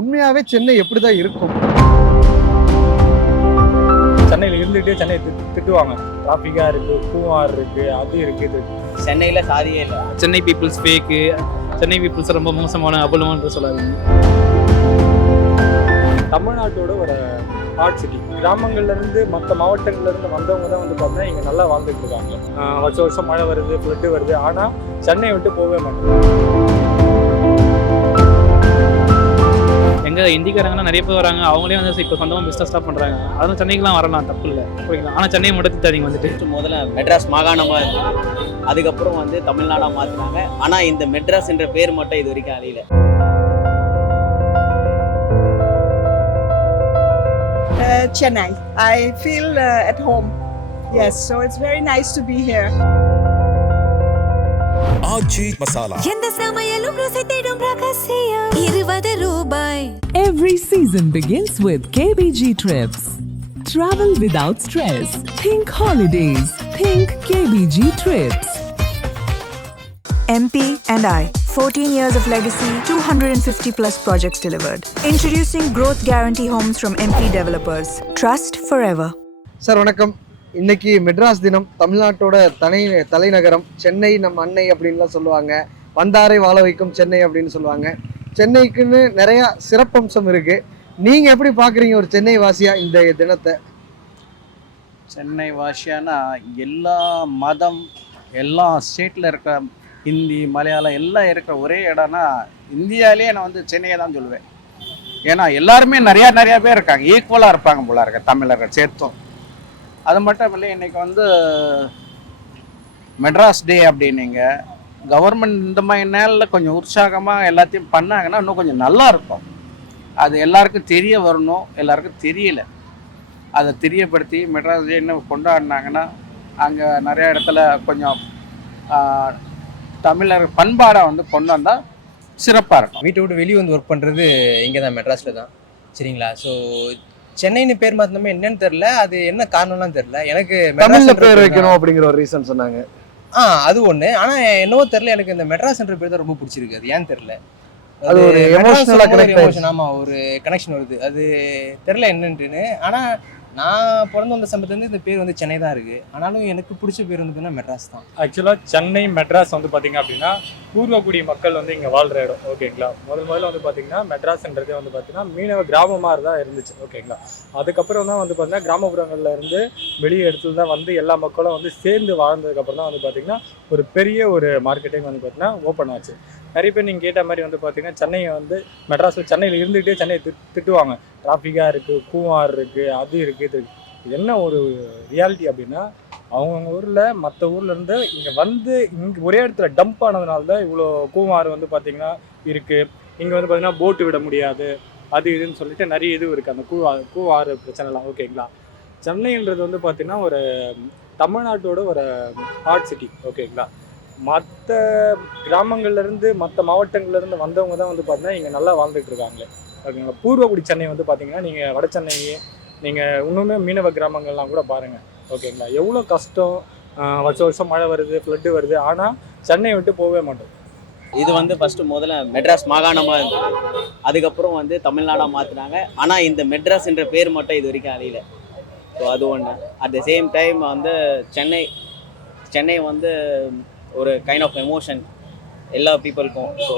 உண்மையாவே சென்னை எப்படிதான் இருக்கும்? சென்னையில் இருந்துகிட்டே சென்னை திட்டுவாங்க. டிராஃபிக்காக இருக்குது, கூவார் இருக்குது, அது இருக்குது, இது இருக்குது. சென்னையில் சாதியே இல்லை. Chennai peoples fake, Chennai peoples ரொம்ப மோசமான அபலமானு சொல்லாதீங்க. தமிழ்நாட்டோட ஒரு ஹார்ட் சிட்டி. கிராமங்கள்லேருந்து மற்ற மாவட்டங்கள்லேருந்து வந்தவங்க தான் வந்து பார்த்தீங்கன்னா இங்கே நல்லா வாழ்ந்துட்டு இருக்காங்க. வருஷம் வருஷம் மழை வருது, ஃப்ளட்டு வருது, ஆனால் சென்னையை விட்டு போகவே மாட்டாங்க. எங்கே இந்திக்காரங்கன்னா நிறைய பேர் வராங்க, அவங்களே வந்து இப்போ சொந்தமாக பிஸ்னஸ் ஸ்டார்ட் பண்ணுறாங்க. அதெல்லாம் சென்னைக்கெலாம் வரலாம், தப்பு இல்லை, புரியுங்களா? ஆனால் சென்னையை மட்டும் திட்டாதீங்க. வந்துட்டு முதல்ல மெட்ராஸ் மாகாணமாக இருந்தது, அதுக்கப்புறம் வந்து தமிழ்நாடாக மாற்றினாங்க. ஆனால் இந்த மெட்ராஸ் என்ற பேர் மட்டும் இது வரைக்கும் அழியல. Chennai. I feel at home. Yes, so it's very nice to be here. ஆச்சி மசாலா. எந்த சமையலும் ருசி தேடும் ரகசியம் 20 ரூபாய். Every season begins with KBG Trips. Travel without stress. Think holidays. Think KBG Trips. MP and I. 14 years of legacy, 250 plus projects delivered. Introducing Growth Guarantee Homes from MP Developers. Trust forever. Sir வணக்கம். இன்னைக்கு மெட்ராஸ் தினம். தமிழ்நாட்டோட தலைநகரம் சென்னை, நம்ம அன்னை அப்படின்லாம் சொல்லுவாங்க. வந்தாரை வாழ வைக்கும் சென்னை அப்படின்னு சொல்லுவாங்க. சென்னைக்குன்னு நிறைய சிறப்பம்சம் இருக்கு. நீங்க எப்படி பாக்குறீங்க ஒரு சென்னை வாசியா இந்த தினத்தை? சென்னை வாசியானா எல்லா மதம், எல்லா ஸ்டேட்டில் இருக்க ஹிந்தி, மலையாளம் எல்லாம் இருக்கிற ஒரே இடம்னா இந்தியாவிலேயே நான் வந்து சென்னையை தான் சொல்லுவேன். ஏன்னா எல்லாருமே நிறையா பேர் இருக்காங்க, ஈக்குவலாக இருப்பாங்க போல இருக்க தமிழர்கள் சேர்த்தோம். அது மட்டும் இல்லை, இன்றைக்கி வந்து மெட்ராஸ் டே அப்படின்னீங்க. கவர்மெண்ட் இந்த மாதிரி நேரில் கொஞ்சம் உற்சாகமாக எல்லாத்தையும் பண்ணாங்கன்னா இன்னும் கொஞ்சம் நல்லா இருக்கும். அது எல்லாருக்கும் தெரிய வரணும், எல்லாருக்கும் தெரியல. அதை தெரியப்படுத்தி மெட்ராஸ் டே இன்னும் கொண்டாடினாங்கன்னா அங்கே நிறையா இடத்துல கொஞ்சம் தமிழர் பண்பாடை வந்து கொண்டு வந்தால் சிறப்பாக இருக்கும். வீட்டை விட்டு வெளியே வந்து ஒர்க் பண்ணுறது இங்கே தான், மெட்ராஸில் தான். சரிங்களா? ஸோ சென்னைன்னு பேர் மாற்றினோமே என்னன்னு தெரில, அது என்ன காரணம்லாம் தெரில. எனக்கு தமிழ்ல பேர் வைக்கணும் அப்படிங்கிற ஒரு ரீசன் சொன்னாங்க. அது ஒன்று. ஆனால் என்னவோ தெரில, எனக்கு இந்த மெட்ராஸ்ன்ற பேர் தான் ரொம்ப பிடிச்சிருக்கு. அது ஏன்னு தெரில, அது ஒரு எமோஷன். ஆமாம், ஒரு கனெக்ஷன் வருது. அது தெரில என்னன்ட்டுன்னு. ஆனால் நான் பிறந்து வந்த சமயத்துலேருந்து இந்த பேர் வந்து சென்னை தான் இருக்குது. ஆனாலும் எனக்கு பிடிச்ச பேர் வந்து பார்த்தீங்கன்னா மெட்ராஸ் தான். ஆக்சுவலாக சென்னை மெட்ராஸ் வந்து பார்த்தீங்க அப்படின்னா பூர்வக்குடி மக்கள் வந்து இங்கே வாழ்கிற இடம். ஓகேங்களா? முதல்ல வந்து பார்த்தீங்கன்னா மெட்ராஸ்ன்றதே வந்து பார்த்தீங்கன்னா மீனவ கிராமமாக தான் இருந்துச்சு. ஓகேங்களா? அதுக்கப்புறம் தான் வந்து பார்த்தீங்கன்னா கிராமப்புறங்களில் இருந்து வெளியே இடத்துல தான் வந்து எல்லா மக்களும் வந்து சேர்ந்து வாழ்ந்ததுக்கப்புறம் தான் வந்து பார்த்தீங்கன்னா ஒரு பெரிய ஒரு மார்க்கெட்டிங் வந்து பார்த்தீங்கன்னா ஓப்பன் ஆச்சு. நிறைய பேர் நீங்கள் கேட்ட மாதிரி வந்து பார்த்தீங்கன்னா சென்னையை வந்து மெட்ராஸில் சென்னையில் இருந்துகிட்டே சென்னையை திட்டுவாங்க. டிராஃபிக்காக இருக்குது, கூவார் இருக்குது, அது இருக்குது, இது என்ன ஒரு ரியாலிட்டி அப்படின்னா அவங்கவுங்க ஊரில் மற்ற ஊர்லேருந்து இங்கே வந்து இங்கே ஒரே இடத்துல டம்ப் ஆனதுனால தான் இவ்வளோ கூவாறு வந்து பார்த்திங்கன்னா இருக்குது. இங்கே வந்து பார்த்திங்கன்னா போட்டு விட முடியாது, அது இதுன்னு சொல்லிட்டு நிறைய இது இருக்குது, அந்த கூவாறு பிரச்சனைலாம். ஓகேங்களா? சென்னைன்றது வந்து பார்த்திங்கன்னா ஒரு தமிழ்நாட்டோட ஒரு ஹார்ட் சிட்டி. ஓகேங்களா? மற்ற கிராமங்கள்லேருந்து மற்ற மாவட்டங்கள்லேருந்து வந்தவங்க தான் வந்து பார்த்தீங்கன்னா இங்கே நல்லா வாழ்ந்துட்டு இருக்காங்க. ஓகேங்களா? பூர்வக்குடி சென்னை வந்து பார்த்தீங்கன்னா நீங்கள் வட சென்னை, நீங்கள் இன்னுமே மீனவ கிராமங்கள்லாம் கூட பாருங்கள். ஓகேங்களா? எவ்வளோ கஷ்டம், வருஷம் வருஷம் மழை வருது, ஃப்ளட்டு வருது, ஆனால் சென்னையை விட்டு போகவே மாட்டோம். இது வந்து ஃபஸ்ட்டு முதல்ல மெட்ராஸ் மாகாணமாக இருந்தது, அதுக்கப்புறம் வந்து தமிழ்நாடாக மாற்றினாங்க. ஆனால் இந்த மெட்ராஸ் என்ற பேர் மட்டும் இது வரைக்கும் அழியல. ஸோ அது ஒன்று. அட் த சேம் டைம் வந்து சென்னை வந்து ஒரு கைண்ட் ஆஃப் எமோஷன் எல்லா பீப்புளுக்கும். ஸோ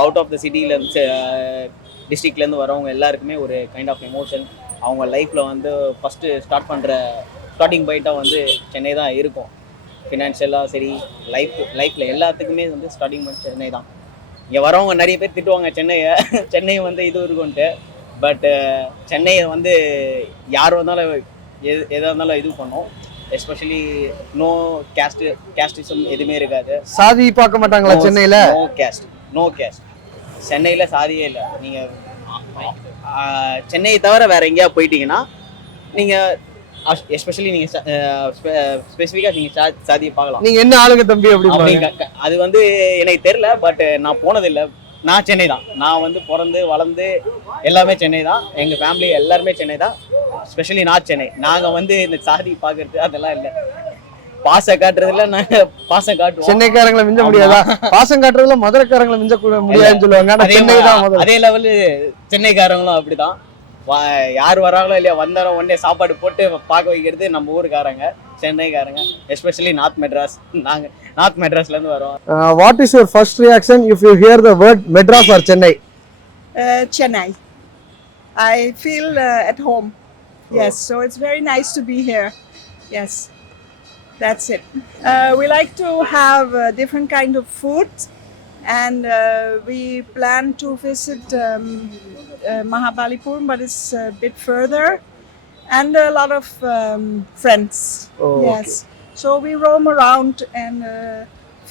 அவுட் ஆஃப் த சிட்டிலேருந்து டிஸ்ட்ரிக்ட்லேருந்து வரவங்க எல்லாருக்குமே ஒரு கைண்ட் ஆஃப் எமோஷன். அவங்க லைஃப்பில் வந்து ஃபஸ்ட்டு ஸ்டார்டிங் பாயிண்ட்டாக வந்து சென்னை தான் இருக்கும். ஃபினான்ஷியலாக சரி, லைஃப்பில் எல்லாத்துக்குமே வந்து ஸ்டார்டிங் பாயிண்ட் சென்னை தான். இங்கே வரவங்க நிறைய பேர் திட்டுவாங்க சென்னை வந்து இது இருக்கும்ன்ட்டு. பட் சென்னையை வந்து யார் வந்தாலும் எதாக இருந்தாலும் இது பண்ணோம். எஸ்பெஷலி நோ கேஸ்டிசம் எதுவுமே இருக்காது. சாதி பார்க்க மாட்டாங்களா சென்னையில்? No caste. சென்னையில் சாதியே இல்லை. நீங்கள் சென்னையை தவிர வேறு எங்கேயா போயிட்டீங்கன்னா நீங்கள் எஸ்பெஷலி நீங்கள் ஸ்பெசிஃபிக்காக நீங்கள் சாதியை பார்க்கலாம். நீங்கள் என்ன ஆளுங்க தம்பி அப்படி? அது வந்து எனக்கு தெரில, பட் நான் போனதில்லை. நான் சென்னை தான். நான் வந்து பிறந்து வளர்ந்து எல்லாமே சென்னை தான். எங்கள் ஃபேமிலி எல்லாருமே சென்னை தான். ஸ்பெஷலி நான் சென்னை. நாங்கள் வந்து இந்த சாதி பார்க்கறது அதெல்லாம் இல்லை. பாசம் காட்டுறதுல நாங்க பாசம் காட்டுவோம். சென்னைக்காரங்களை மிஞ்ச முடியாதா? பாசம் காட்டுறதுல மதுரைக்காரங்களை மிஞ்ச முடியாதுன்னு சொல்லுவாங்க. ஆனா சென்னை தான் முதல்ல. அதே லெவலு சென்னைக்காரங்களும் அப்படிதான். யார் வராங்களோ இல்லையா, வந்தாலும் உடனே சாப்பாடு போட்டு பார்க்க வைக்கிறது நம்ம ஊருக்காரங்க, சென்னைக்காரங்க, எஸ்பெஷலி நார்த் மெட்ராஸ். நாங்க நார்த் மெட்ராஸ்ல இருந்து வரோம். What is your first reaction if you hear the word Madras or Chennai? Chennai. I feel at home. Yes, so it's very nice to be here. Yes, that's it. We like to have different kind of food, and we plan to visit Mahabalipuram, but it's a bit further, and a lot of friends. Oh, yes, so we roam around and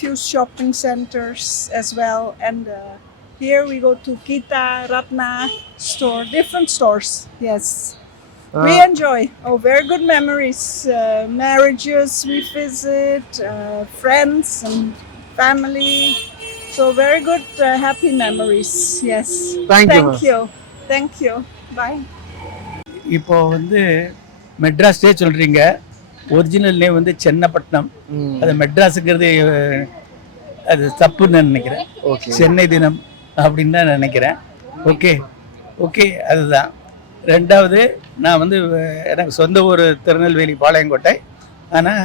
few shopping centers as well, and here we go to Kita, Ratna store, different stores. Yes. We enjoy. Oh, very good memories. Marriages we visit, friends and family. So very good, happy memories. Yes. Thank you. Thank you. Thank you. Bye. இப்போ வந்து மெட்ராஸ்டே சொல்றீங்க, original name வந்து சென்னப்பட்டினம். அது மெட்ராஸுங்கிறது அது தப்புன்னு நினைக்கிறேன். சென்னை தினம் அப்படின்னு தான் நினைக்கிறேன். ஓகே ஓகே, அதுதான். ரெண்டாவது, நான் வந்து எனக்கு சொந்த ஊர் திருநெல்வேலி பாளையங்கோட்டை, ஆனால்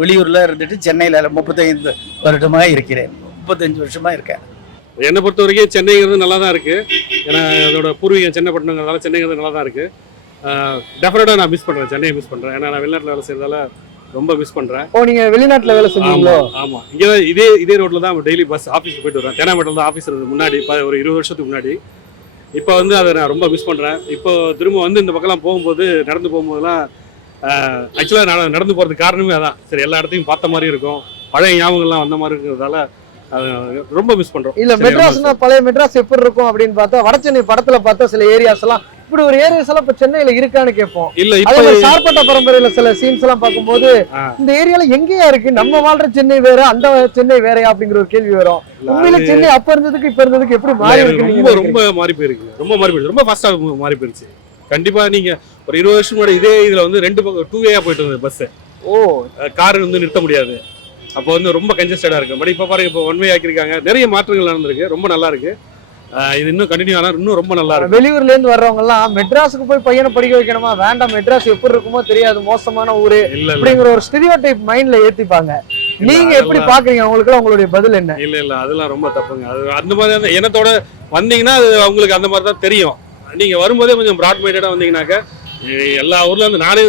வெளியூரில் இருந்துட்டு சென்னையில் 35 வருடமாக இருக்கிறேன். 35 வருஷமாக இருக்கேன். என்னை பொறுத்த வரைக்கும் சென்னைங்கிறது நல்லா தான் இருக்குது. ஏன்னா அதோட பூர்வீகம் சென்னைப்பட்டினங்கிறதால சென்னைங்கிறது நல்லா தான் இருக்குது. டெஃபினட்டாக நான் மிஸ் பண்ணுறேன், சென்னையை மிஸ் பண்ணுறேன். ஏன்னா நான் வெளிநாட்டில் வேலை செய்கிறதால ரொம்ப மிஸ் பண்ணுறேன். ஓ, நீங்கள் வெளிநாட்டில் வேலை செஞ்சீங்களோ? ஆமாம், இங்கே தான் இதே ரோட்டில் தான் டெய்லி பஸ் ஆஃபீஸுக்கு போயிட்டு வரேன். தேனாம்பேட்டில் தான் ஆஃபீஸ் இருந்தது முன்னாடி, ஒரு 20 வருஷத்துக்கு முன்னாடி. இப்போ வந்து அதை நான் ரொம்ப மிஸ் பண்ணுறேன். இப்போ திரும்ப வந்து இந்த பக்கம்லாம் போகும்போது, நடந்து போகும்போதெல்லாம் ஆக்சுவலாக நான் நடந்து போகிறதுக்கு காரணமே அதான். சரி, எல்லா இடத்தையும் பார்த்த மாதிரி இருக்கும், பழைய ஞாபகங்கள்லாம் வந்த மாதிரி இருக்கிறதால ரொம்ப மிஸ் பண்ணுறோம். இல்லை, மெட்ராஸ்னா பழைய மெட்ராஸ் எப்படி இருக்கும் அப்படின்னு பார்த்தா, வட சென்னை படத்தில் பார்த்தா சில ஏரியாஸ் எல்லாம் இப்படி ஒரு ஏரியாஸ் எல்லாம் இப்ப சென்னையில இருக்கான்னு கேட்போம். இல்ல, இப்ப சார்பட்ட பரம்பரையில சில சீன்ஸ் எல்லாம் பார்க்கும்போது இந்த ஏரியால எங்கேயா இருக்கு, நம்ம வாழ்ற சென்னை வேற, அந்த சென்னை வேறையா அப்படிங்கிற ஒரு கேள்வி வரும். உண்மையில சென்னை அப்ப இருந்ததுக்கு இப்ப இருந்ததுக்கு எப்படி மாறி இருக்கு? ரொம்ப மாறி போயிருக்கு, ரொம்ப மாறி போயிடுச்சு, ரொம்ப ஃபாஸ்டா மாறி போயிருச்சு. கண்டிப்பா நீங்க ஒரு 20 வருஷம் முன்னாடி இதே இதுல வந்து 2 பக்கம் 2 வேயா போயிட்டு இருந்தது பஸ். கார் வந்து நிறுத்த முடியாது, அப்போ வந்து ரொம்ப கன்ஜஸ்டடா இருக்கு. பட் இப்ப பாருங்க, இப்போ 1 வே ஆக்கிருக்காங்க, நிறைய மாற்றங்கள் நடந்திருக்கு, ரொம்ப நல்லா இருக்கு. இது இன்னும் கண்டினியூ ஆனா இன்னும் ரொம்ப நல்லா இருக்கும். வெளியூர்ல இருந்து வர்றவங்க எல்லாம் மெட்ராஸுக்கு போய் பையனை படிக்க வைக்கணுமா, வேண்டாம் மெட்ராஸ் எப்படி இருக்குமோ தெரியாது, மோசமான ஊரு அப்படிங்கிற ஒரு ஸ்டீரியோடைப் மைண்ட்ல ஏத்திப்பாங்க. நீங்க எப்படி பாக்குறீங்க? உங்களுக்கு உங்களுடைய பதில் என்ன? இல்ல அதெல்லாம் ரொம்ப தப்புங்க. அது அந்த மாதிரி அந்த எண்ணத்தோட வந்தீங்கன்னா அது அவங்களுக்கு அந்த மாதிரி தான் தெரியும். நீங்க வரும்போதே கொஞ்சம் பிராட் மைண்டடா வந்தீங்கன்னாக்க, எல்லா ஊர்ல இருந்து, நானே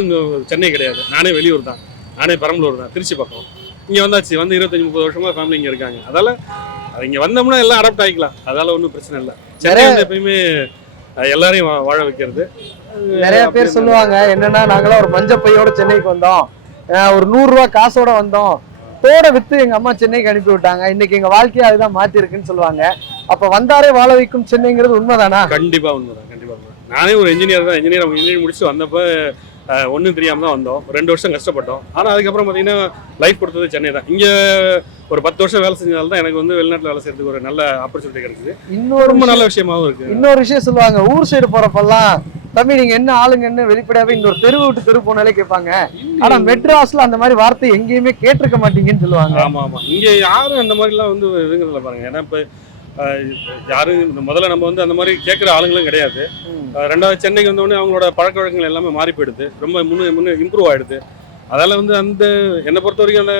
சென்னை கிடையாது, நானே வெளியூர் தான், நானே பெரம்பலூர் தான், திருச்சி பக்கம். இங்க வந்தாச்சு, வந்து 25-30 வருஷமா ஃபேமிலி இங்க இருக்காங்க. அதால இங்க வந்தோம்னா எல்லாம் அடாப்ட் ஆகிக்கலாம், அதால ஒன்றும் பிரச்சனை இல்லை. சென்னை எப்பயுமே எல்லாரையும் வாழ வைக்கிறது. நிறைய பேர் சொல்லுவாங்க என்னன்னா, நாங்களாம் ஒரு மஞ்சப்பையோட சென்னைக்கு வந்தோம், ஒரு 100 ரூபா காசோட வந்தோம், தோட வித்து எங்க அம்மா சென்னைக்கு அனுப்பி விட்டாங்க, இன்னைக்கு எங்க வாழ்க்கையை அதுதான் மாத்தி இருக்குன்னு சொல்லுவாங்க. அப்ப வந்தாரே வாழ வைக்கும் சென்னைங்கிறது உண்மைதானா? கண்டிப்பா உண்மைதான், கண்டிப்பா உண்மை. நானே ஒரு இன்ஜினியர் தான், இன்ஜினியரிங் முடிச்சுட்டு வந்தப்ப ஒன்றும் தெரியாமல் தான் வந்தோம். 2 வருஷம் கஷ்டப்பட்டோம். ஆனால் அதுக்கப்புறம் பார்த்தீங்கன்னா லைஃப் கொடுத்தது சென்னை தான். இங்கே ஒரு 10 வருஷம் வேலை செஞ்சதால தான் எனக்கு வந்து வெளிநாட்டில் வேலை செய்யறதுக்கு ஒரு நல்ல ஆப்பர்ச்சுனிட்டி கிடைச்சிது. ரொம்ப நல்ல விஷயமாவும் இருக்கு. இன்னொரு விஷயம் சொல்லுவாங்க, ஊர் சைடு போறப்பெல்லாம் தம்பி நீங்க என்ன ஆளுங்கன்னு வெளிப்படையாவே இன்னொரு தெருவு விட்டு தெரு போனாலே கேட்பாங்க. ஆனா மெட்ராஸ்ல அந்த மாதிரி வார்த்தை எங்கேயுமே கேட்டிருக்க மாட்டீங்கன்னு சொல்லுவாங்க. ஆமா ஆமா, இங்க யாரும் அந்த மாதிரிலாம் வந்து இதுங்கிறதுல பாருங்க. ஏன்னா இப்போ யாரும் முதல்ல நம்ம வந்து அந்த மாதிரி கேட்குற ஆளுங்களும் கிடையாது. ரெண்டாவது சென்னைக்கு வந்தோடனே அவங்களோட பழக்க வழக்கங்கள் எல்லாமே மாறி போயிடுது, ரொம்ப முன்னே இம்ப்ரூவ் ஆயிடுது. அதால வந்து அந்த என்னை பொறுத்த வரைக்கும் அந்த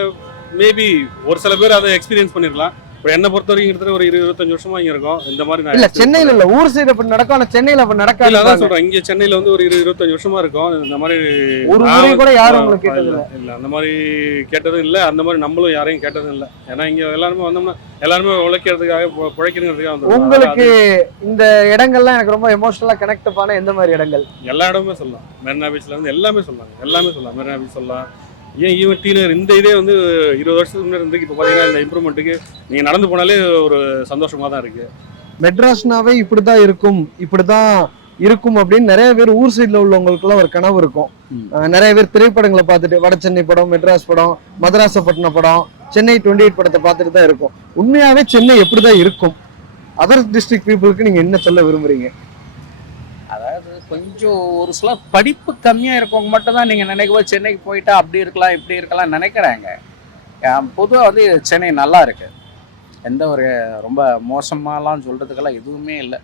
மேபி ஒரு சில பேர் அதை எக்ஸ்பீரியன்ஸ் பண்ணிடலாம். இப்போ என்னை பொறுத்த வரைக்கும் கிட்டத்தட்ட ஒரு 25 வருஷமா இங்க இருக்கும். இந்த மாதிரி நான் இல்ல சென்னையில இல்ல, ஊர் சைடு அப்படி நடக்கும், ஆனா சென்னையில அப்படி நடக்காது. அதான் சொல்றேன், இங்க சென்னையில வந்து ஒரு 25 வருஷமா இருக்கும். இந்த மாதிரி ஒரு முறை கூட யாரும் உங்களுக்கு கேட்டது இல்ல, அந்த மாதிரி கேட்டதும் இல்ல, அந்த மாதிரி நம்மளும் யாரையும் கேட்டதும் இல்ல. ஏன்னா இங்க எல்லாருமே வந்தோம்னா எல்லாருமே உழைக்கிறதுக்காக பிழைக்கிறதுக்காக வந்து. உங்களுக்கு இந்த இடங்கள்லாம் எனக்கு ரொம்ப எமோஷனலா கனெக்ட் ஆன எந்த மாதிரி இடங்கள்? எல்லா இடமே சொல்லலாம். மெரினா பீச்ல இருந்து எல்லாமே சொல்லலாம். மெரினா பீச் சொல்லலாம். ஏன் ஈவன் டீனர் இந்த இதே வந்து 20 வருஷத்துக்கு முன்னாடி இருந்து இப்போ பார்த்தீங்கன்னா இந்த இம்ப்ரூவ்மெண்ட்டுக்கு நீங்கள் நடந்து போனாலே ஒரு சந்தோஷமாக தான் இருக்குது. மெட்ராஸ்னாவே இப்படி தான் இருக்கும் அப்படின்னு நிறைய பேர் ஊர் சைடில் உள்ளவங்களுக்குலாம் ஒரு கனவு இருக்கும். நிறைய பேர் திரைப்படங்களை பார்த்துட்டு வட சென்னை படம், மெட்ராஸ் படம், மதராசப்பட்டினம் படம், சென்னை 28 படத்தை பார்த்துட்டு தான் இருக்கும். உண்மையாகவே சென்னை எப்படி தான் இருக்கும்? அதர் டிஸ்ட்ரிக்ட் பீப்புளுக்கு நீங்கள் என்ன சொல்ல விரும்புறீங்க? அதாவது அது கொஞ்சம் ஒரு சில படிப்பு கம்மியாக இருக்கவங்க மட்டும் தான் நீங்கள் நினைக்கும்போது சென்னைக்கு போயிட்டா அப்படி இருக்கலாம் இப்படி இருக்கலாம் நினைக்கிறாங்க. பொதுவாக வந்து சென்னை நல்லா இருக்கு, எந்த ஒரு ரொம்ப மோசமாலாம் சொல்கிறதுக்கெல்லாம் எதுவுமே இல்லை.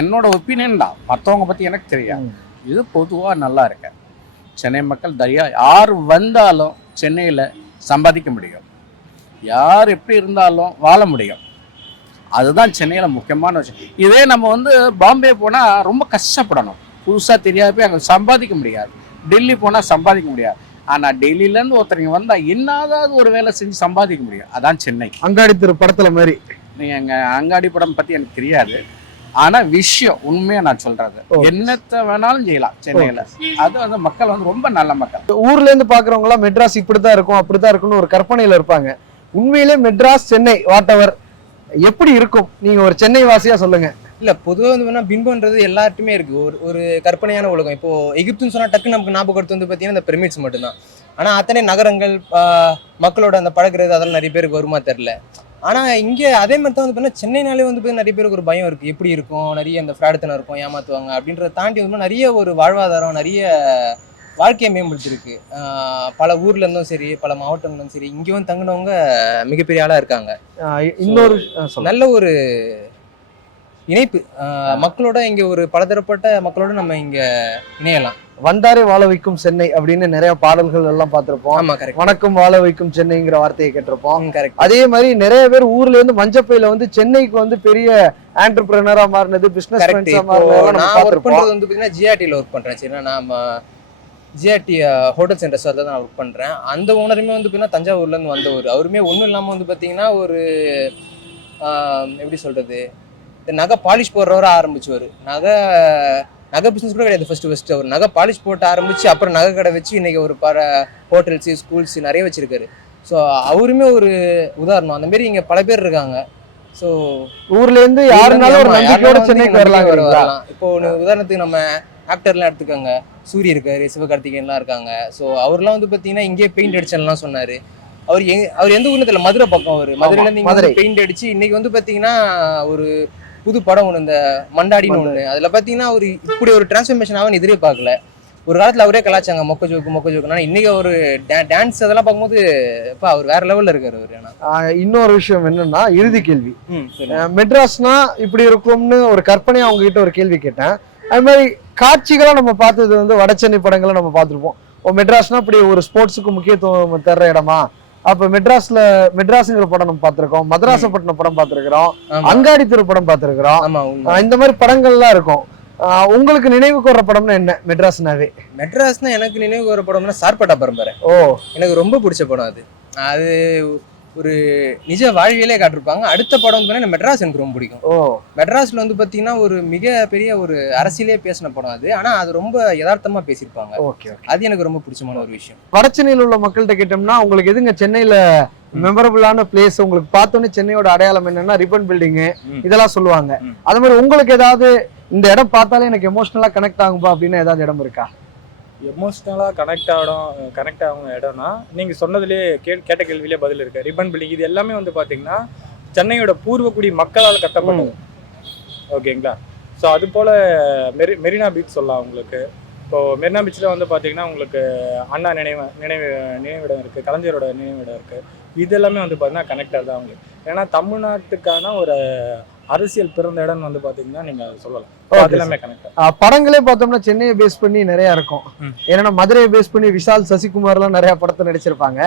என்னோட ஒப்பீனியன் தான், மற்றவங்க பற்றி எனக்கு தெரியாது. இது பொதுவாக நல்லா இருக்கு. சென்னை மக்கள் யார் வந்தாலும் சென்னையில் சம்பாதிக்க முடியும், யார் எப்படி இருந்தாலும் வாழ முடியும். அதுதான் சென்னையில் முக்கியமான விஷயம். இதே நம்ம வந்து பாம்பே போனால் ரொம்ப கஷ்டப்படணும், புதுசாக தெரியாத போய் அங்கே சம்பாதிக்க முடியாது. டெல்லி போனால் சம்பாதிக்க முடியாது. ஆனால் டெல்லியிலேருந்து ஒருத்தருங்க வந்தால் என்னதாவது ஒரு வேலை செஞ்சு சம்பாதிக்க முடியும். அதான் சென்னை. அங்காடி திரு படத்தில் மாதிரி. நீங்கள் எங்கள் அங்காடி படம் பற்றி எனக்கு தெரியாது, ஆனால் விஷயம் உண்மையாக நான் சொல்கிறது, என்னத்தை வேணாலும் செய்யலாம் சென்னையில். அது வந்து மக்கள் வந்து ரொம்ப நல்ல மக்கள். ஊர்லேருந்து பார்க்குறவங்களாம் மெட்ராஸ் இப்படி தான் இருக்கும் அப்படி தான் இருக்கும்னு ஒரு கற்பனையில் இருப்பாங்க. உண்மையிலே மெட்ராஸ் சென்னை வாட்டவர் எப்படி இருக்கும், நீங்க ஒரு சென்னை வாசியா சொல்லுங்க. இல்ல பொதுவாக வந்து பிம்பம்ன்றது எல்லார்ட்டுமே இருக்கு. ஒரு கற்பனையான உலகம். இப்போ எகிப்துன்னு சொன்னா டக்கு நமக்கு ஞாபகத்து வந்து பார்த்தீங்கன்னா இந்த பிரமிட்ஸ் மட்டும்தான். ஆனா அத்தனை நகரங்கள் மக்களோட அந்த பழகிறது அதெல்லாம் நிறைய பேருக்கு வருமா தெரில. ஆனா இங்க அதே மாதிரி தான் வந்து பார்த்தீங்கன்னா சென்னைனாலே வந்து பார்த்தீங்கன்னா நிறைய பேருக்கு ஒரு பயம் இருக்கு, எப்படி இருக்கும், நிறைய அந்த ஃப்ராடுத்தனம் இருக்கும், ஏமாத்துவாங்க அப்படின்றத தாண்டி வந்து நிறைய ஒரு வாழ்வாதாரம், நிறைய வாழ்க்கையை மேம்படுத்திருக்கு. பல ஊர்ல இருந்தும் சரி, பல மாவட்டங்களும் சரி, இங்க வந்து தங்கினவங்க மிகப்பெரிய ஆளா இருக்காங்க. இன்னொரு நல்ல ஒரு இணைப்பு மக்களோட, இங்க ஒரு பலதரப்பட்ட மக்களோட நம்ம இங்க இணையலாம். வந்தாரே வாழ வைக்கும் சென்னை அப்படின்னு நிறைய பாடல்கள் எல்லாம் பார்த்திருப்போம். ஆமா, கரெக்ட். வணக்கம் வாழ வைக்கும் சென்னைங்கிற வார்த்தையை கேட்டிருப்போம். கரெக்ட். அதே மாதிரி நிறைய பேர் ஊர்ல இருந்து மஞ்சப்பையில வந்து சென்னைக்கு வந்து பெரிய ஆண்டர்பிரினரா மாறினது, பிசினஸ் நான் ஒர்க் பண்றது வந்து பாத்தீங்கன்னா ஜிஆர்டில ஒர்க் பண்றேன். சரி, நாம ஜிஆர்டி ஹோட்டல்ஸ் அண்ட் ரெசார்ட்ல தான் நான் ஒர்க் பண்றேன். அந்த ஓனருமே வந்து பாத்தீங்கன்னா தஞ்சாவூர்ல இருந்து வந்தவர். அவருமே ஒன்றும் இல்லாம வந்து பாத்தீங்கன்னா ஒரு எப்படி சொல்றது, இந்த நகை பாலிஷ் போடுறவரை ஆரம்பிச்சவர். நகை பிஸ்னஸ் கூட கிடையாது. ஃபர்ஸ்ட் அவர் நகை பாலிஷ் போட்டு ஆரம்பிச்சு அப்புறம் நகை கடை வச்சு இன்னைக்கு ஒரு ஹோட்டல்ஸ், ஸ்கூல்ஸ் நிறைய வச்சிருக்காரு. ஸோ அவருமே ஒரு உதாரணம். அந்த மாதிரி இங்க பல பேர் இருக்காங்க. ஸோ ஊர்ல இருந்து யாருனாலும் ஒரு நம்பிக்கையோட சென்னைக்கு வரலாம். இப்போ உதாரணத்துக்கு நம்ம ஆக்டர்லாம் எடுத்துக்கோங்க, சூரிய இருக்காரு, சிவகார்த்திகேயன்லாம் இருக்காங்க. ஸோ அவர்லாம் வந்து பார்த்தீங்கன்னா இங்கே பெயிண்ட் அடிச்சலாம் சொன்னாரு. அவர் எந்த ஊர்ல தெரியல, மதுரை பக்கம். அவர் மதுரையில இருந்து இங்கே பெயிண்ட் அடிச்சு இன்னைக்கு வந்து பார்த்தீங்கன்னா ஒரு புது படம் ஒன்று, இந்த மண்டாடின்னு ஒன்று, அதில் பார்த்தீங்கன்னா அவர் இப்படி ஒரு டிரான்ஸ்ஃபர்மேஷன் ஆகும் எதிர்பார்க்கல. ஒரு காலத்தில் அவரே கலாச்சாங்க மொக்க ஜோக்கு. ஆனால் இன்னைக்கு ஒரு டான்ஸ் அதெல்லாம் பார்க்கும்போது இப்போ அவர் வேற லெவலில் இருக்காரு அவர். இன்னொரு விஷயம் என்னன்னா, இறுதி கேள்வி, மெட்ராஸ்னா இப்படி இருக்கும்னு ஒரு கற்பனையா அவங்க கிட்ட ஒரு கேள்வி கேட்டேன். அது மாதிரி காட்சிகளாக நம்ம பார்த்தது வந்து வட சென்னை படங்களை நம்ம பார்த்துருப்போம். மெட்ராஸ்னா இப்படி ஒரு ஸ்போர்ட்ஸுக்கு முக்கியத்துவம் தர்ற இடமா? அப்ப மெட்ராஸ்ங்கிற படம் நம்ம பார்த்திருக்கோம், மதராசப்பட்டினம் படம் பார்த்திருக்கிறோம், அங்காடி திரு படம் பார்த்திருக்கிறோம். இந்த மாதிரி படங்கள்லாம் இருக்கும். உங்களுக்கு நினைவுக்கு வர்ற படம்னா என்ன மெட்ராஸ்னாவே? மெட்ராஸ்னா எனக்கு நினைவுக்கு வர படம்னா சார்பட்டா பரம்பரை. எனக்கு ரொம்ப பிடிச்ச படம் அது ஒரு நிஜ வாழ்வியலே காட்டிருப்பாங்க. அடுத்த படம் வந்து மெட்ராஸ் எனக்கு ரொம்ப பிடிக்கும். மெட்ராஸ்ல வந்து பாத்தீங்கன்னா ஒரு மிக பெரிய ஒரு அரசியலே பேசின படம் அது. ஆனா அது ரொம்ப யதார்த்தமா பேசியிருப்பாங்க. அது எனக்கு ரொம்ப பிடிச்சமான ஒரு விஷயம். வட சென்னையில் உள்ள மக்கள்கிட்ட கேட்டோம்னா உங்களுக்கு எதுங்க சென்னையில மெமரபிளான பிளேஸ், உங்களுக்கு பார்த்தோன்னே சென்னையோட அடையாளம் என்னன்னா ரிப்பன் பில்டிங் இதெல்லாம் சொல்லுவாங்க. அது மாதிரி உங்களுக்கு ஏதாவது இந்த இடம் பார்த்தாலே எனக்கு எமோஷனலா கனெக்ட் ஆகும்பா அப்படின்னு ஏதாவது இடம் இருக்கா? எமோஷ்னலாக கனெக்ட் ஆகும் இடம்னா நீங்கள் சொன்னதுலேயே கேட்ட கேள்வியிலே பதில் இருக்கு. ரிப்பன் பில்டிங் இது எல்லாமே வந்து பார்த்தீங்கன்னா சென்னையோட பூர்வக்குடி மக்களால் கட்டப்பட்டது. ஓகேங்களா? ஸோ அது போல் மெரினா பீச் சொல்லலாம் உங்களுக்கு. இப்போது மெரினா பீச்சில் வந்து பார்த்தீங்கன்னா உங்களுக்கு அண்ணா நினைவிடம் இருக்குது, கலைஞரோட நினைவிடம் இருக்குது. இது எல்லாமே வந்து பார்த்தீங்கன்னா கனெக்டாக தான் உங்களுக்கு. ஏன்னா தமிழ்நாட்டுக்கான ஒரு அரசியல் பிறந்த இடம் வந்து பாத்தீங்கன்னா நீங்க சொல்லலாம். எல்லாமே கனெக்ட். படங்களே பார்த்தோம்னா சென்னையை பேஸ் பண்ணி நிறைய இருக்கும். ஏன்னா மதுரையை பேஸ் பண்ணி விஷால், சசிகுமார் எல்லாம் நிறைய படத்தை நடிச்சிருப்பாங்க.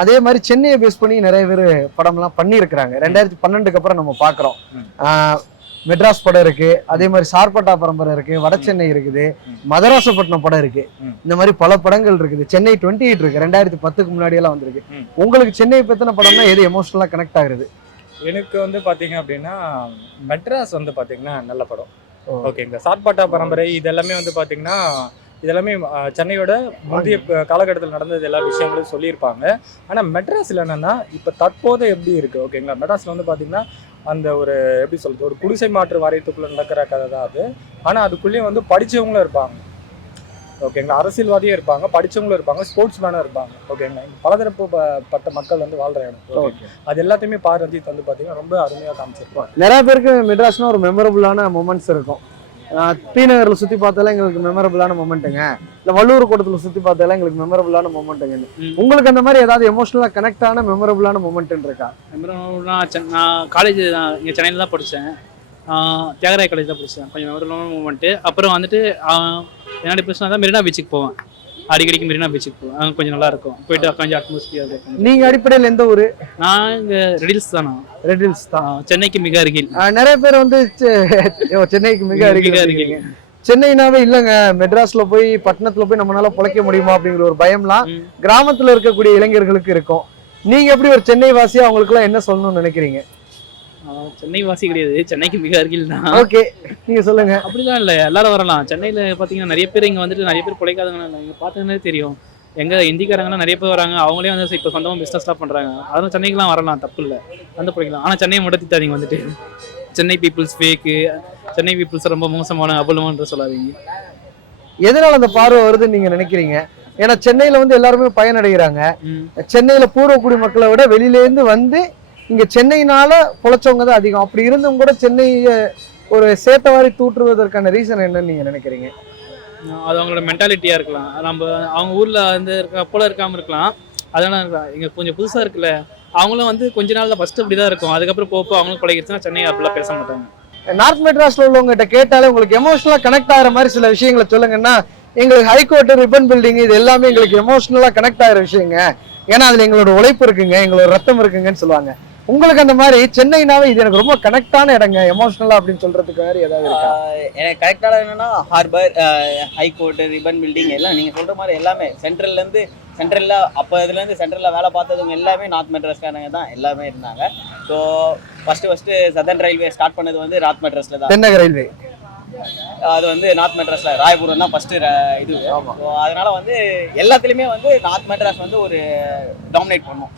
அதே மாதிரி சென்னையை பேஸ் பண்ணி நிறைய பேர் படம் எல்லாம் பண்ணி இருக்கிறாங்க. 2012க்கு அப்புறம் நம்ம பாக்குறோம். மெட்ராஸ் படம் இருக்கு, அதே மாதிரி சார்பட்டா பரம்பரை இருக்கு, வட சென்னை இருக்குது, மதராசப்பட்டினம் படம் இருக்கு. இந்த மாதிரி பல படங்கள் இருக்குது. சென்னை 28 இருக்கு, 2010க்கு முன்னாடி எல்லாம் வந்திருக்கு. உங்களுக்கு சென்னை பத்தின படம்னா எது எமோஷனலா கனெக்ட் ஆகுது? எனக்கு வந்து பாத்தீங்க அப்படின்னா மெட்ராஸ் வந்து பாத்தீங்கன்னா நல்ல படம். ஓகேங்களா? சார்பட்டா பரம்பரை இதெல்லாமே வந்து பாத்தீங்கன்னா இதெல்லாமே சென்னையோட முந்தைய காலகட்டத்தில் நடந்தது எல்லா விஷயங்களும் சொல்லியிருப்பாங்க. ஆனால் மெட்ராஸில் என்னென்னா இப்போ தற்போது எப்படி இருக்குது? ஓகேங்களா? மெட்ராஸில் வந்து பார்த்திங்கன்னா அந்த ஒரு எப்படி சொல்கிறது, ஒரு குடிசை மாற்று வாரியத்துக்குள்ளே நடக்கிற கதை தான் அது. ஆனால் அதுக்குள்ளேயும் வந்து படித்தவங்களும் இருப்பாங்க. ஓகேங்களா? அரசியல்வாதியும் இருப்பாங்க, படித்தவங்களும் இருப்பாங்க, ஸ்போர்ட்ஸ் மேனும் இருப்பாங்க. ஓகேங்களா? பலதரப்பு பட்ட மக்கள் வந்து வாழ்கிற இடம். அது எல்லாத்தையுமே ரஞ்சித் வந்து பார்த்தீங்கன்னா ரொம்ப அருமையாக காமிச்சிருப்பாங்க. நிறைய பேருக்கு மெட்ராஸ்னா ஒரு மெமரபுளான மொமெண்ட்ஸ் இருக்கும். டி நகர்ல சுத்தி பார்த்தாலும் எங்களுக்கு மெமரபிளான மொமெண்ட்டுங்க, இல்ல வள்ளூர் கோட்டத்துல சுத்தி பார்த்தாலும் எங்களுக்கு மெமரபிளான மொமெண்ட்டுங்க. உங்களுக்கு அந்த மாதிரி ஏதாவது எமோஷனலா கனெக்ட் ஆன மெமரபிளான மொமெண்ட் இருக்கா? நான் காலேஜ் இங்கே சென்னையில் தான் படித்தேன், தியாகராய காலேஜ் தான் படித்தேன். கொஞ்சம் மெமரபிளான மூமெண்ட்டு. அப்புறம் வந்துட்டு என்னோட பிரச்சனை தான் மெரினா பீச்சுக்கு போவேன், அடிக்கடிக்கு மெரினா பீச்சுக்கு போவேன். அங்கே கொஞ்சம் நல்லா இருக்கும், போயிட்டு கொஞ்சம் அட்மாஸ்பியர் இருக்கும். நீங்க அடிப்படையில் எந்த ஊரு? நான் இங்கே ரெடில்ஸ் தான். ரெடில்ஸ் தான். சென்னைக்கு மிக அருகில். நிறைய பேர் வந்து சென்னைக்கு மிக அருகில். சென்னைனாவே இல்லைங்க, மெட்ராஸ்ல போய் பட்டணத்துல போய் நம்மளால பொழைக்க முடியுமா அப்படிங்கிற ஒரு பயம்லாம் கிராமத்துல இருக்கக்கூடிய இளைஞர்களுக்கு இருக்கும். நீங்க எப்படி ஒரு சென்னை வாசியா அவங்களுக்கு எல்லாம் என்ன சொல்லணும்னு நினைக்கிறீங்க? சென்னை வாசி கிடையாது, சென்னைக்கு மிக அருகில் தான். ஓகே, நீங்க சொல்லுங்க. அப்படிலாம் இல்லை, எல்லாரும் வரலாம். சென்னையில் பார்த்தீங்கன்னா நிறைய பேர் இங்கே வந்துட்டு நிறைய பேர் பிழைக்காதவங்க இல்லை, இங்கே பார்த்தீங்கன்னா தெரியும். எங்கள் இந்திக்காரங்கலாம் நிறைய பேர் வராங்க, அவங்களே வந்து இப்போ சொந்தமாக பிஸ்னஸ்லாம் பண்ணுறாங்க. அதெல்லாம் சென்னைக்குலாம் வரலாம், தப்பு இல்லை, வந்து பிழைக்கலாம். ஆனால் சென்னையை மட்டும் திட்டாதீங்க வந்துட்டு. Chennai peoples fake, Chennai peoples ரொம்ப மோசமான அபலமான்ற சொல்லாதீங்க. எதனால அந்த பார்வை வருதுன்னு நீங்க நினைக்கிறீங்க? ஏன்னா சென்னையில வந்து எல்லாருமே பயனடைகிறாங்க. சென்னையில பூர்வக்குடி மக்களை விட வெளியில இருந்து வந்து இங்க சென்னையினால பொழைச்சவங்க தான் அதிகம். அப்படி இருந்தும் கூட சென்னையை ஒரு சேத்தவாரி தூற்றுவதற்கான ரீசன் என்னன்னு நீங்க நினைக்கிறீங்க? அது அவங்களோட மென்டாலிட்டியா இருக்கலாம். நம்ம அவங்க ஊர்ல வந்து போல இருக்காம இருக்கலாம். அதனால இங்க கொஞ்சம் புதுசா இருக்குல்ல, அவங்களும் வந்து கொஞ்ச நாள் தான் ஃபர்ஸ்ட் இப்படிதான் இருக்கும், அதுக்கப்புறம் போப்போ அவங்களுக்கு பழகிடுச்சுன்னா சென்னை அப்படிலாம் பேச மாட்டாங்க. நார்த் மெட்ராஸ்ல உள்ளவங்ககிட்ட கேட்டாலே உங்களுக்கு எமோஷனலா கனெக்ட் ஆகிற மாதிரி சில விஷயங்களை சொல்லுங்கன்னா, எங்களுக்கு ஹைகோர்ட், ரிப்பன் பில்டிங் இது எல்லாமே எங்களுக்கு எமோஷனலா கனெக்ட் ஆகிற விஷயங்க, ஏன்னா அதுல எங்களோட உழைப்பு இருக்குங்க, எங்களோட ரத்தம் இருக்குங்கன்னு சொல்லுவாங்க. உங்களுக்கு அந்த மாதிரி சென்னைனாவே இது எனக்கு ரொம்ப கனெக்டான இடங்க எமோஷனலா அப்படின்னு சொல்றதுக்கு வேறு ஏதாவது இருக்கா? எனக்கு கனெக்டான என்னன்னா ஹார்பர், ஹைகோர்ட், ரிப்பன் பில்டிங் எல்லாம் நீங்க சொல்ற மாதிரி எல்லாமே சென்ட்ரல்ல அப்போ இதுலேருந்து சென்ட்ரலில் வேலை பார்த்ததுங்க எல்லாமே நார்த் மெட்ராஸ்காரங்க தான் எல்லாமே இருந்தாங்க. So first southern railway start பண்ணது வந்து நார்த் மெட்ராஸில் தான். தென்னக ரயில்வே அது வந்து நார்த் மெட்ராஸில் ராயபுரம் தான் ஃபர்ஸ்ட் இது. ஸோ அதனால வந்து எல்லாத்துலேயுமே வந்து நார்த் மெட்ராஸ் வந்து ஒரு டாமினேட் பண்ணும்.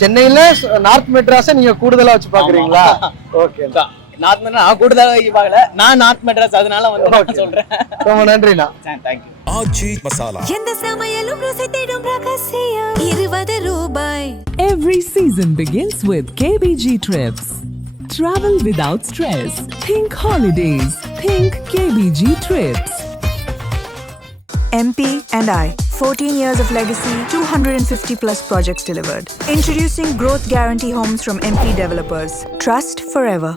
சென்னையில நார்த் மெட்ராஸை நீங்க கூடுதலா வச்சு பாக்குறீங்களா? ஓகே, நார்த் மெட்ராஸ் நான் கூடுதலா வச்சு பார்க்கல, நான் நார்த் மெட்ராஸ் அதனால வந்து சொல்றேன். ரொம்ப நன்றிண்ணா. தேங்க்யூ. ஆச்சி மசாலா. எந்த சமையலும் ருசி தேடும் ரகசியம் 20 ரூபாய். Every season begins with KBG Trips. Travel without stress. Think holidays. Think KBG Trips. MP and I, 14 years of legacy, 250 plus projects delivered. Introducing Growth Guarantee Homes from MP Developers. Trust forever.